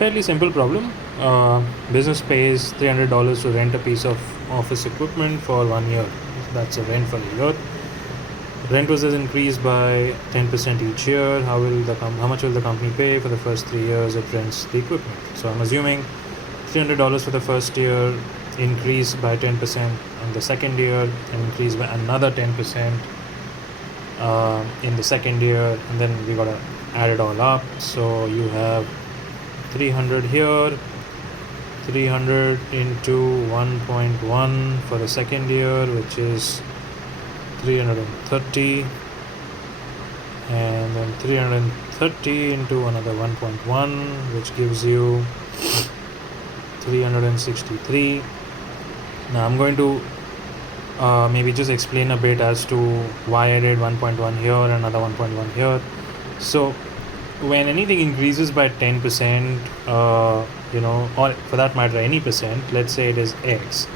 Fairly simple problem. Business pays $300 to rent a piece of office equipment for 1 year. That's a rent for a year. Rent was increased by 10% each year. How much will the company pay for the first 3 years it rents the equipment? So I'm assuming $300 for the first year, increased by 10% in the second year, and increased by another 10% in the second year, and then we gotta add it all up. So you have 300 here, 300 into 1.1 for the second year, which is 330, and then 330 into another 1.1, which gives you 363. Now I'm going to maybe just explain a bit as to why I did 1.1 here and another 1.1 here. So when anything increases by 10%, or for that matter any percent, let's say it is x,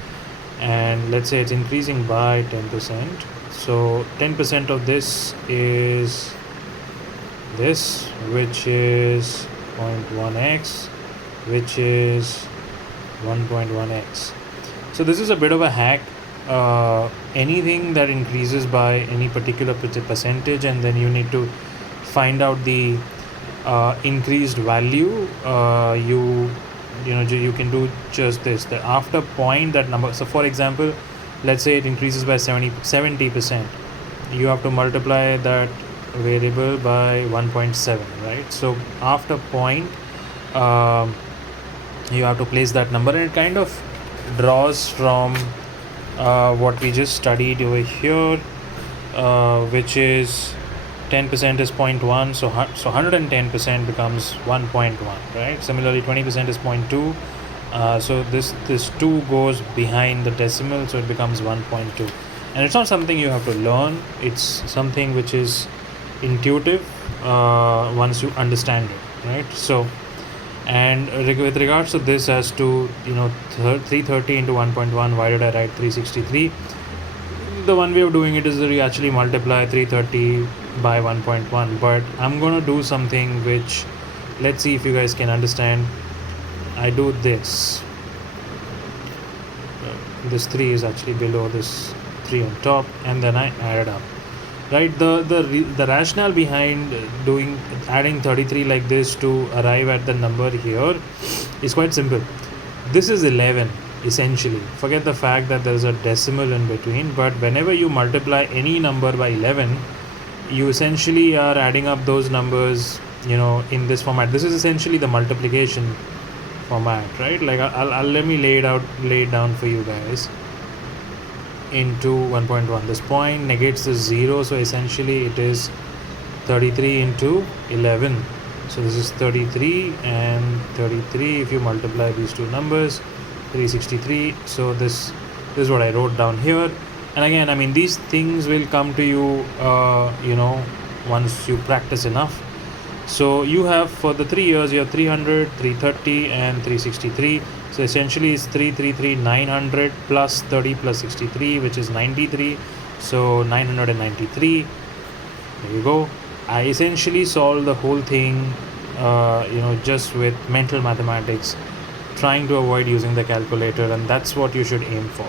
and let's say it's increasing by 10%. So 10% of this is this, which is 0.1x, which is 1.1x. So this is a bit of a hack. Anything that increases by any particular percentage, and then you need to find out the increased value, you can do just this, that after point that number. So for example, let's say it increases by 70%, you have to multiply that variable by 1.7, right? So after point, you have to place that number, and it kind of draws from what we just studied over here, which is 10% is 0.1, so 110% becomes 1.1, right? Similarly, 20% is 0.2, so this 2 goes behind the decimal, so it becomes 1.2. And it's not something you have to learn, it's something which is intuitive once you understand it, right? So, and with regards to this, as to 330 into 1.1, why did I write 363? The one way of doing it is that you actually multiply 330 by 1.1, but I'm going to do something which, let's see if you guys can understand. I do this. This 3 is actually below this 3 on top, and then I add it up. Right, the rationale behind adding 33 like this to arrive at the number here is quite simple. This is 11 essentially. Forget the fact that there is a decimal in between, but whenever you multiply any number by 11, you essentially are adding up those numbers, in this format. This is essentially the multiplication format, right? Like I'll let me lay it down for you guys. Into 1.1, this point negates the 0, so essentially it is 33 into 11. So this is 33 and 33. If you multiply these two numbers, 363. So this is what I wrote down here. And again, I mean, these things will come to you once you practice enough. So you have, for the 3 years, you have 300, 330 and 363. So essentially it's 333, 900 plus 30 plus 63, which is 93. So 993. There you go. I essentially solved the whole thing, just with mental mathematics, trying to avoid using the calculator, and that's what you should aim for.